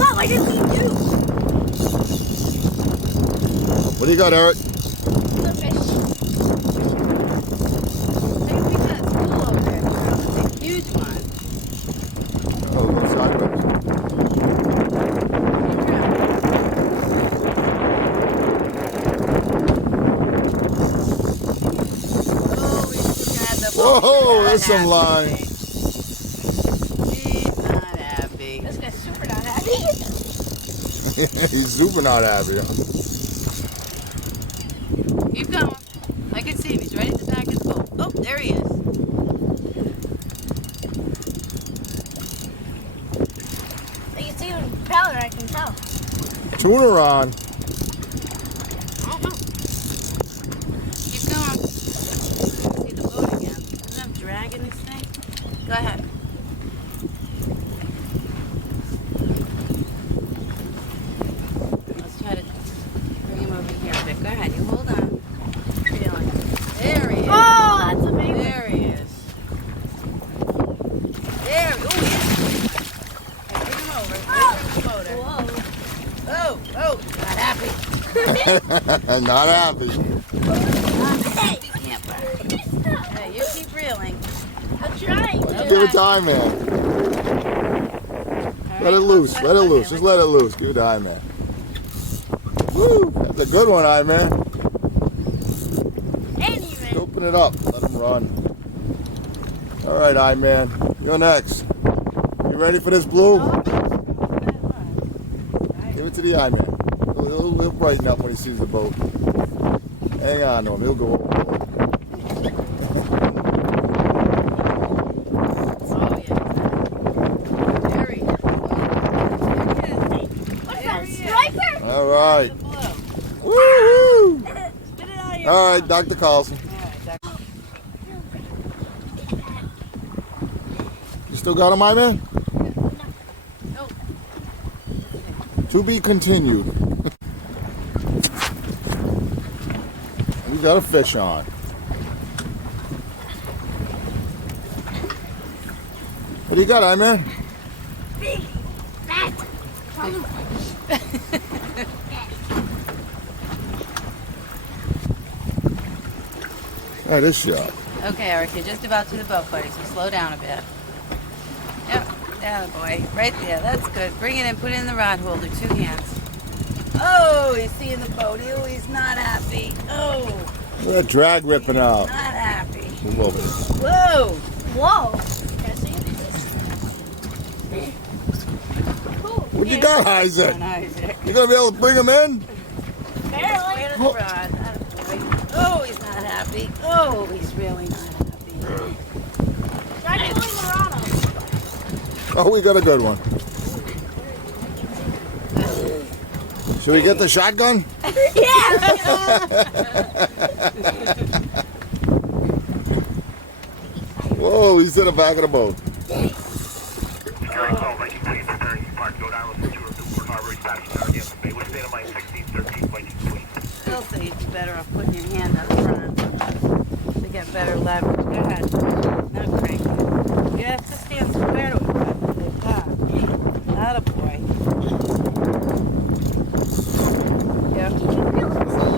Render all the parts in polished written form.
Whoa, I didn't mean you. What do you got, Eric? Bluefish. Hey, we got a school over there, Charles. It's a huge one. Oh, look sideways. Oh, we just had the Whoa, there's some line. He's not happy. This guy's super not happy. He's super not happy. Keep going. I can see him. He's right at the back of the boat. Oh, there he is. I can see him in the propeller, I can tell. Tuna on. I don't know. Keep going. See the boat again. Isn't that dragging this thing? Go ahead. Let's try to bring him over here a bit. Go ahead. You hold on. Feeling. There he is. Oh, that's amazing. There he is. There. Oh, he is. Hey, bring him over. Bring the motor. Whoa. Oh, not happy. Not happy. Hey, He can't back. Hey, you keep reeling. I'm trying to. Give it time, man. Let it loose. Let it loose. Just let it loose. Give it time, man. Woo! That's a good one, man. And even. Open it up. Let him run. All right, man. You're next. You ready for this blue? Give it to the man. He'll brighten up when he sees the boat. Hang on to him. He'll go over. Oh, yeah. There he is. What's that, striper? All right. The blue. Woo-hoo! Spit it out of your All right, mouth. Dr. Carlson. All right, Doctor. You still got him, man? Oh, To be continued. We got a fish on. What do you got, man? Big, fat. That is sharp. okay, Eric, you're just about to the boat, buddy, so slow down a bit. Yep, yeah, boy, right there. That's good. Bring it in, put it in the rod holder, 2 hands. Oh, he's seeing the boat. Oh, he's not happy. Oh, Look at that drag ripping out. not happy. Move over. Whoa. Whoa. Can I see it? What you got, Isaac? Come on, Isaac. You gonna be able to bring him in? Barely. Where's the rod? Attaboy. Oh, he's not happy. Oh, he's really not happy. Try pulling the rod off. Oh, we got a good one. Should we get the shotgun? Yeah. Whoa, he's in the back of the boat. Still say you'd be better off putting your hand up front to get better leverage. Go ahead. Now crank it. You have to stand square to it. Like that. Attaboy. Yep.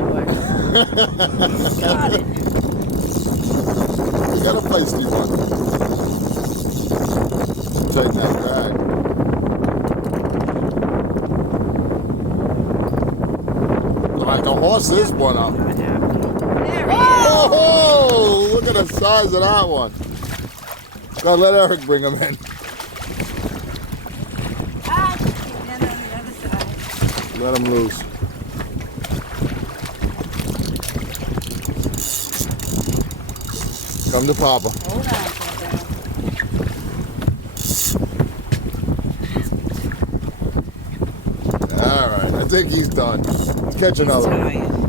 Sure. Got it. You got a feisty one. Take that drag. Like a horse this one up. Not happy. There he is. Oh, look at the size of that one. God, let Eric bring him in. Ah, And on the other side. Let him loose. Come to Papa. Hold on for a All right, I think he's done. Let's catch another one. second.